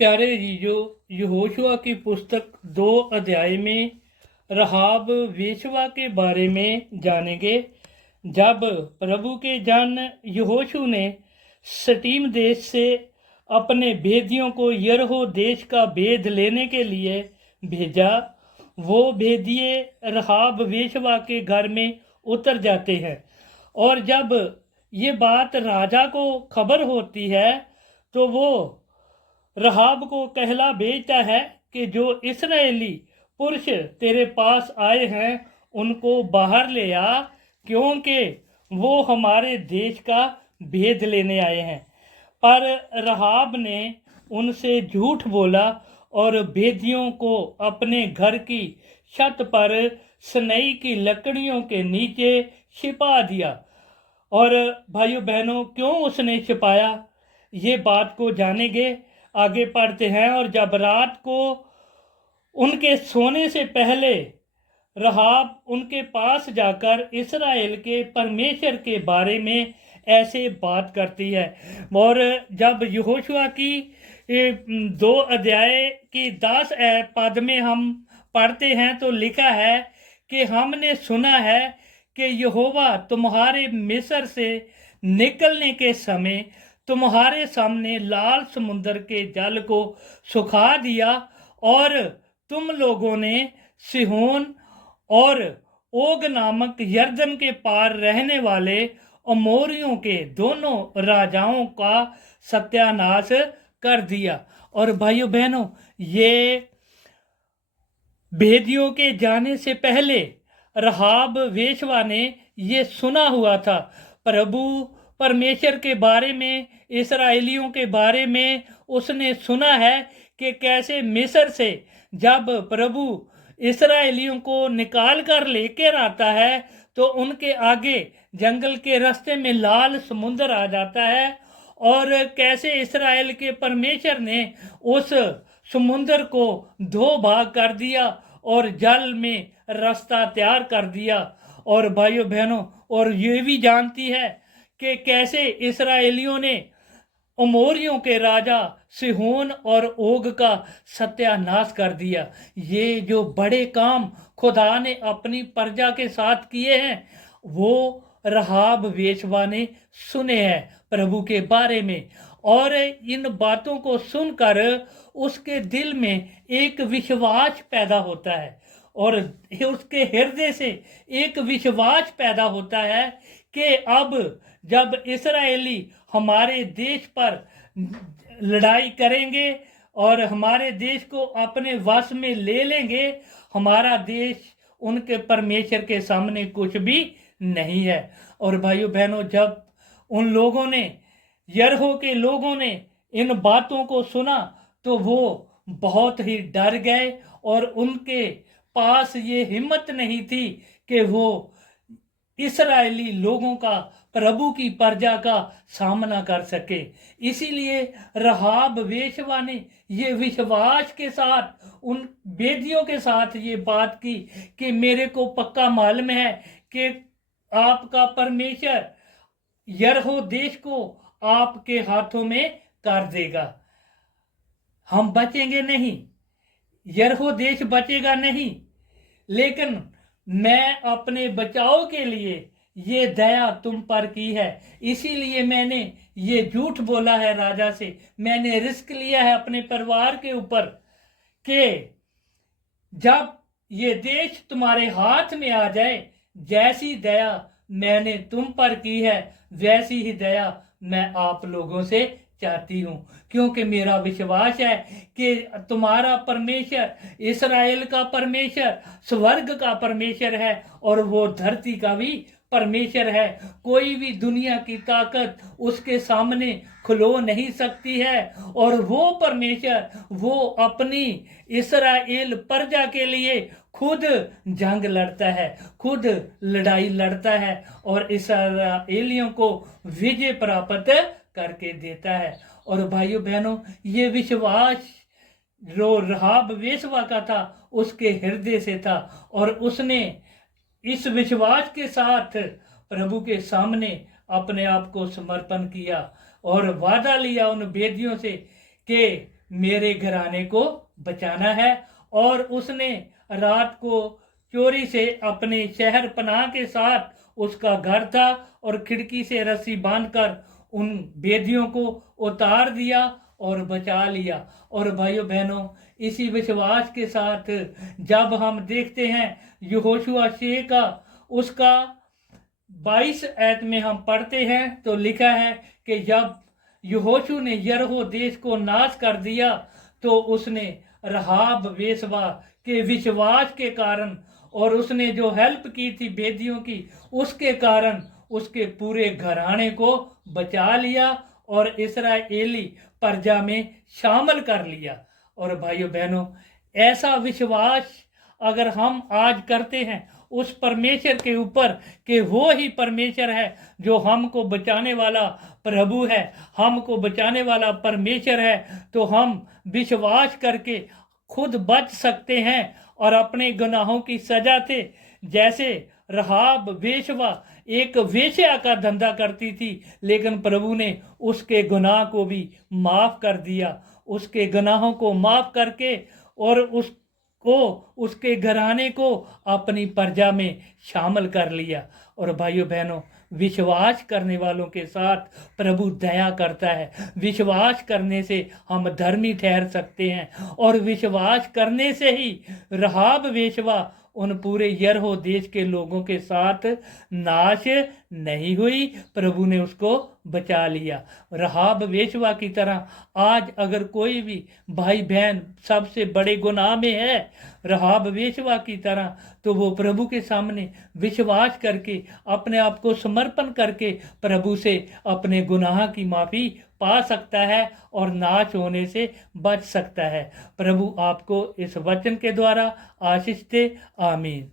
प्यारे जीजो, यहोशुआ की पुस्तक 2 अध्याय में रहाब वेश्वा के बारे में जानेंगे। जब प्रभु के जन यहोशू ने सटीम देश से अपने भेदियों को यरीहो देश का भेद लेने के लिए भेजा, वो भेदिए रहाब वेश्वा के घर में उतर जाते हैं। और जब ये बात राजा को खबर होती है तो वो रहाब को कहला भेजता है कि जो इस्राएली पुरुष तेरे पास आए हैं उनको बाहर ले आ, क्योंकि वो हमारे देश का भेद लेने आए हैं। पर रहाब ने उनसे झूठ बोला और भेदियों को अपने घर की छत पर सनई की लकड़ियों के नीचे छिपा दिया। और भाइयों बहनों, क्यों उसने छिपाया, ये बात को जानेंगे। आगे पढ़ते हैं। और जब रात को उनके सोने से पहले रहाब उनके पास जाकर इस्राएल के परमेश्वर के बारे में ऐसे बात करती है। और जब यहोशुआ की 2 अध्याय की 10 पद में हम पढ़ते हैं तो लिखा है कि हमने सुना है कि यहोवा तुम्हारे मिस्र से निकलने के समय तुम्हारे सामने लाल समुद्र के जल को सुखा दिया और तुम लोगों ने सिहोन और ओग नामक यरदन के पार रहने वाले अमोरियों के दोनों राजाओं का सत्यानाश कर दिया। और भाइयों बहनों, ये भेदियों के जाने से पहले रहाब वेश्वा ने ये सुना हुआ था। प्रभु परमेश्वर के बारे में, इस्राएलियों के बारे में उसने सुना है कि कैसे मिस्र से जब प्रभु इस्राएलियों को निकाल कर लेकर आता है तो उनके आगे जंगल के रास्ते में लाल समुद्र आ जाता है, और कैसे इस्राएल के परमेश्वर ने उस समुद्र को 2 भाग कर दिया और जल में रास्ता तैयार कर दिया। और भाइयों बहनों, और ये भी जानती है कि कैसे इस्राएलियों ने अमोरियों के राजा सिहोन और ओग का सत्यानाश कर दिया। ये जो बड़े काम खुदा ने अपनी प्रजा के साथ किए हैं वो रहाब वेश्वा ने सुने हैं प्रभु के बारे में। और इन बातों को सुनकर उसके दिल में एक विश्वास पैदा होता है और उसके हृदय से एक विश्वास पैदा होता है कि अब जब इस्राएली हमारे देश पर लड़ाई करेंगे और हमारे देश को अपने वश में ले लेंगे, हमारा देश उनके परमेश्वर के सामने कुछ भी नहीं है। और भाइयों बहनों, जब उन लोगों ने, यरीहो के लोगों ने इन बातों को सुना तो वो बहुत ही डर गए और उनके पास ये हिम्मत नहीं थी कि वो इस्राएली लोगों का, प्रभु की प्रजा का सामना कर सके। इसीलिए रहाब वेश्वा ने ये विश्वास के साथ उन वेदियों के साथ ये बात की कि मेरे को पक्का मालूम है कि आपका परमेश्वर यरीहो देश को आपके हाथों में कर देगा, हम बचेंगे नहीं, यरीहो देश बचेगा नहीं। लेकिन मैं अपने बचाव के लिए ये दया तुम पर की है, इसीलिए मैंने ये झूठ बोला है राजा से, मैंने रिस्क लिया है अपने परिवार के ऊपर कि जब ये देश तुम्हारे हाथ में आ जाए, जैसी दया मैंने तुम पर की है वैसी ही दया मैं आप लोगों से चाहती हूँ, क्योंकि मेरा विश्वास है कि तुम्हारा परमेश्वर इस्राएल का परमेश्वर स्वर्ग का परमेश्वर है और वो धरती का भी परमेश्वर है। कोई भी दुनिया की ताकत उसके सामने खलो नहीं सकती है। और वो परमेश्वर, वो अपनी इस्राएल प्रजा के लिए खुद जंग लड़ता है, खुद लड़ाई लड़ता है और इस्राएलियों को विजय प्राप्त करके देता है। और भाइयों बहनों, ये विश्वास जो रहाब वेश्वा का था उसके हृदय से था और उसने इस विश्वास के साथ प्रभु के सामने अपने आप को समर्पण किया और वादा लिया उन वेदियों से कि मेरे घराने को बचाना है। और उसने रात को चोरी से अपने शहर पनाह के साथ, उसका घर था, और खिड़की से रस्सी बांधकर उन बेदियों को उतार दिया और बचा लिया। और भाइयों बहनों, इसी विश्वास के साथ जब हम देखते हैं यहोशुआ 6 का उसका 22 आयत में हम पढ़ते हैं तो लिखा है कि जब यहोशू ने यरीहो देश को नाश कर दिया तो उसने रहाब वेश्वा के विश्वास के कारण और उसने जो हेल्प की थी बेदियों की, उसके कारण उसके पूरे घराने को बचा लिया और इस्राएली प्रजा में शामिल कर लिया। और भाइयों बहनों, ऐसा विश्वास अगर हम आज करते हैं उस परमेश्वर के ऊपर कि वो ही परमेश्वर है जो हमको बचाने वाला प्रभु है, हमको बचाने वाला परमेश्वर है, तो हम विश्वास करके खुद बच सकते हैं और अपने गुनाहों की सजा से, जैसे रहाब वेश्वा एक वेश्या का धंधा करती थी, लेकिन प्रभु ने उसके गुनाह को भी माफ कर दिया, उसके गुनाहों को माफ करके और उसके घराने को अपनी प्रजा में शामिल कर लिया। और भाइयों बहनों, विश्वास करने वालों के साथ प्रभु दया करता है। विश्वास करने से हम धर्मी ठहर सकते हैं और विश्वास करने से ही रहाब वेश्वा उन पूरे यरीहो देश के लोगों के साथ नाश नहीं हुई, प्रभु ने उसको बचा लिया। रहाब वेश्वा की तरह आज अगर कोई भी भाई बहन सबसे बड़े गुनाह में है, रहाब वेश्वा की तरह, तो वो प्रभु के सामने विश्वास करके अपने आप को समर्पण करके प्रभु से अपने गुनाह की माफ़ी पा सकता है और नाश होने से बच सकता है। प्रभु आपको इस वचन के द्वारा आशीष दे। आमीन।